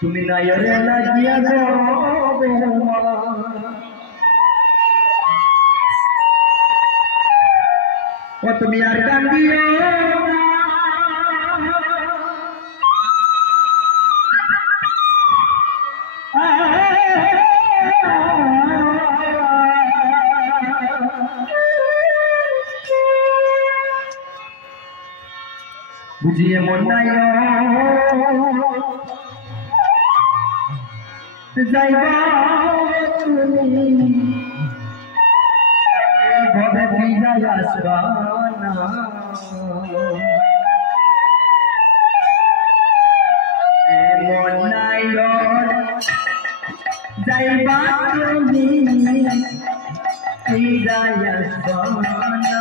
তুমি নয়রে লাগিয়া গো ও তুমি আর কান্দিও বুঝিয়ে মন নাই যাইবা তুমি ভবে ভিজাই আসবা না মন নাই যাইবা তুমি ভিজাই আসবা না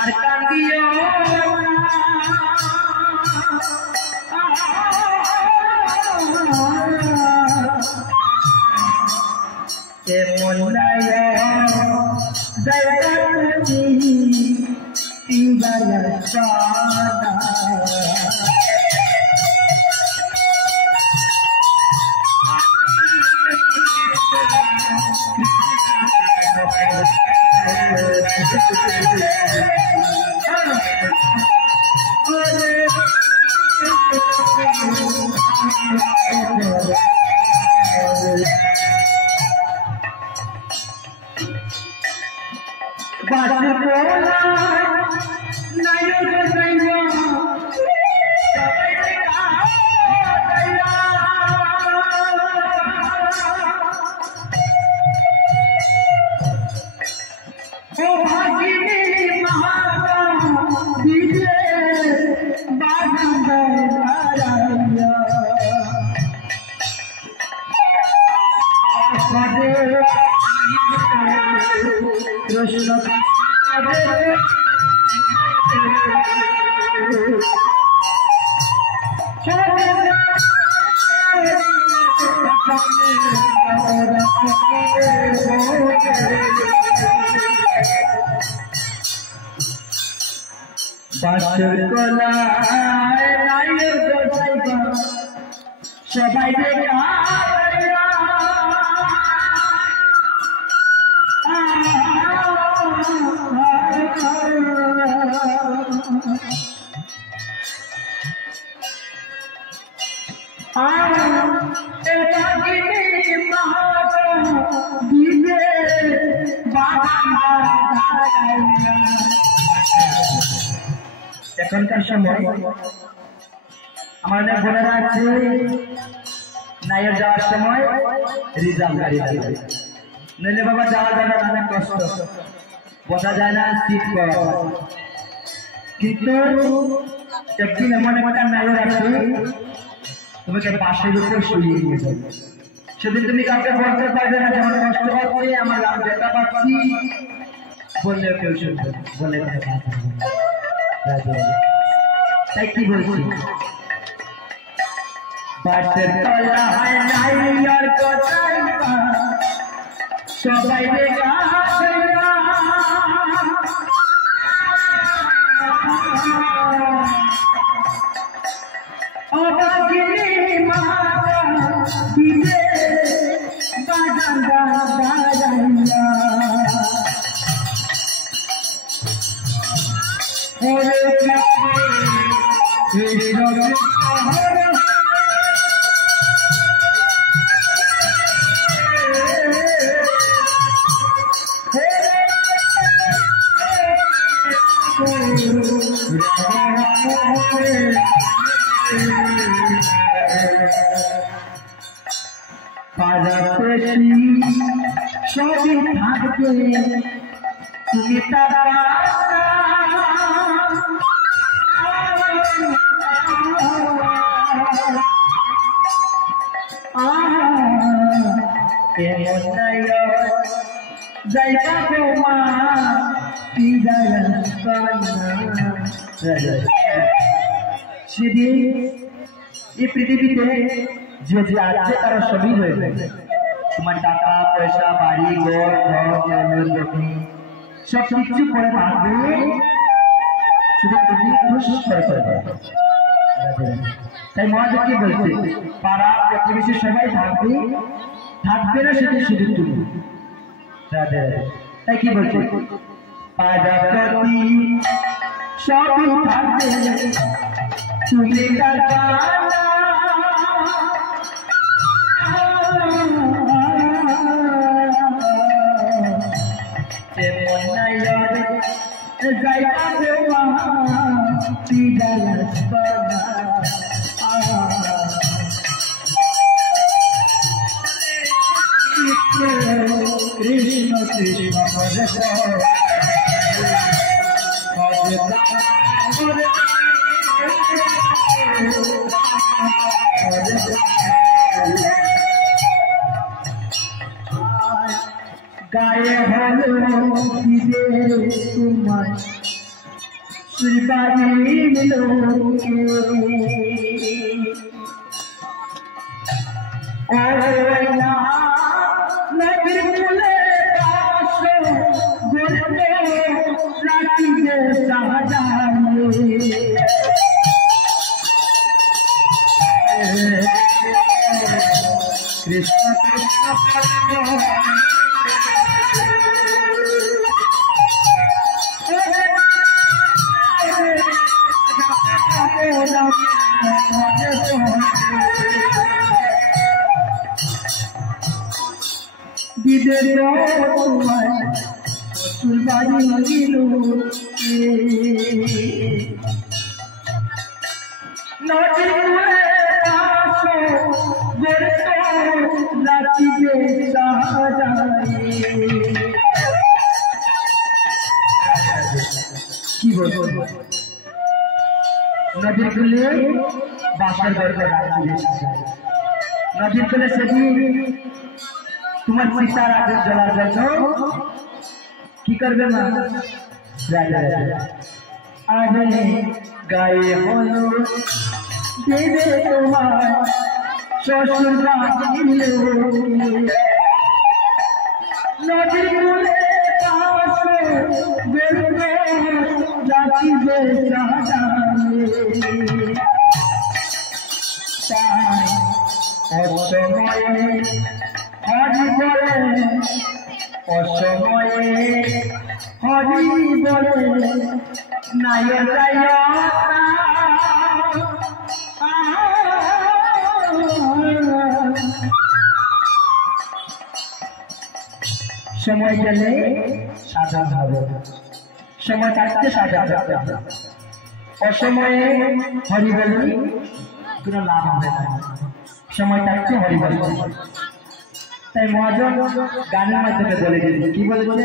আর কান্দিও মন নাই যাইবা তুমি সবাই এখনকার সময় আমাদের বোনেরা আছে নাইয়ের যাওয়ার সময় রিজার্ভ গাড়ি লাগবে, নইলে বাবা যাওয়া যায় না, অনেক কষ্ট, বোঝা যায় না সিট করা। কিন্তু একদিন এমন একটা নাইয়ের আছে তোমাকে পাশের উপর শুয়ে নিয়ে যাবে, সেদিন তুমি কাউকে বলতে পারবে না যেমন কষ্ট হচ্ছে, আমার ব্যথা পাচ্ছি, বললেও কেউ শুনবে, বলে তাই কি বলছি, বাসের তলা হয় নাই আর কোথায় সবাই সবই থাকবে তুমি তারা মন নাই যাইবা তোমা সেদিন এই পৃথিবীতে যে যে আছে তারা সবই হয়ে গেছে। তোমার টাকা পয়সা বাড়ি ঘর সব কিছু করে থাকবে, শুধু তুমি খুশ করে চলবে। তাই মহাদেব কি বলছে, পাড়া প্রতিবেশী সবাই থাকবে, থাকবে না সেটা শুধু তুমি। তাই কি বলছে, পাড়াপতি সবই থাকবে তুমি কৃষ্ণ কৃষ্ণ গায়ে হলো তোমার শ্রীবাড়ির লোকে নদীর কূলে আসো গড়তে রাখিবে সাজানো কৃষ্ণ কৃষ্ণ বিদের তোমায় বাড়ি দিল নদীর কূলে আসো গড়তে রাখিবে সাজানো। কি বলবো, নদীর কূলে বাঁশের গড়তে রাখিবে সাজানো। নদীর কূলে সেদিন তোমার সীতার আগুন জ্বলার জন্য কি করবে মা, আরে গায়ে হলো দেবে তোমার শ্বশুর নদীর কূলে আসো বেরোবে রাখিবে অসময়ে হরি বলে, অসময়ে হরি বলে নাই যায় সময় গেলে সাধন হবে, সময় থাকতে সাধন হবে। অসময়ে হরি বলে কোনো লাভ হবে না, সময় থাকতে হরি বলে। তাই মহাজন গানের মাধ্যমে বলে দিয়েছে, কি বলেছে,